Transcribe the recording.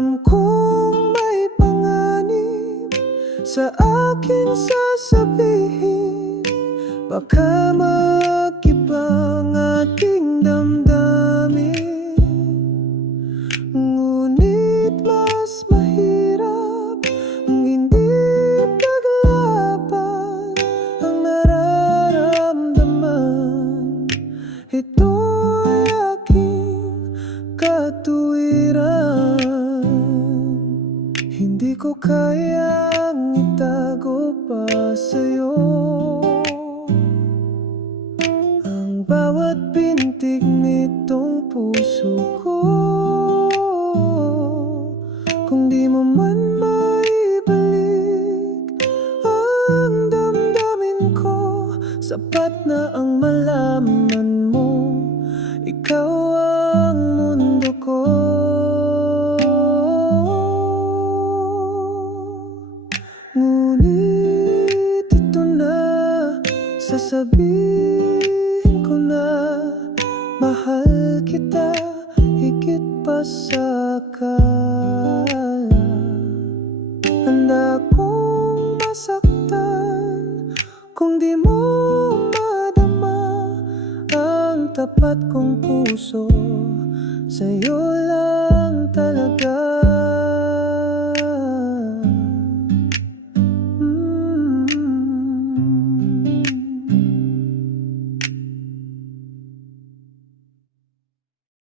Alam kong may panganib Sa aking sasabihin. Baka mag-ibang ating damdamin. Ngunit mas mahirap Ang hindi paglaban Ang nararamdaman. Ito'y aking katuwiran Hindi ko kayang itago pa sa'yo. Ang bawat pintig nitong puso ko Kung di mo man maibalik Ang damdamin ko Sapat na ang malaman mo. Ikaw Ngunit ito na Sasabihin ko na Mahal kita higit pa sa akala. Handa kong masaktan Kung di mo madama Ang tapat kong puso. Sa'yo lang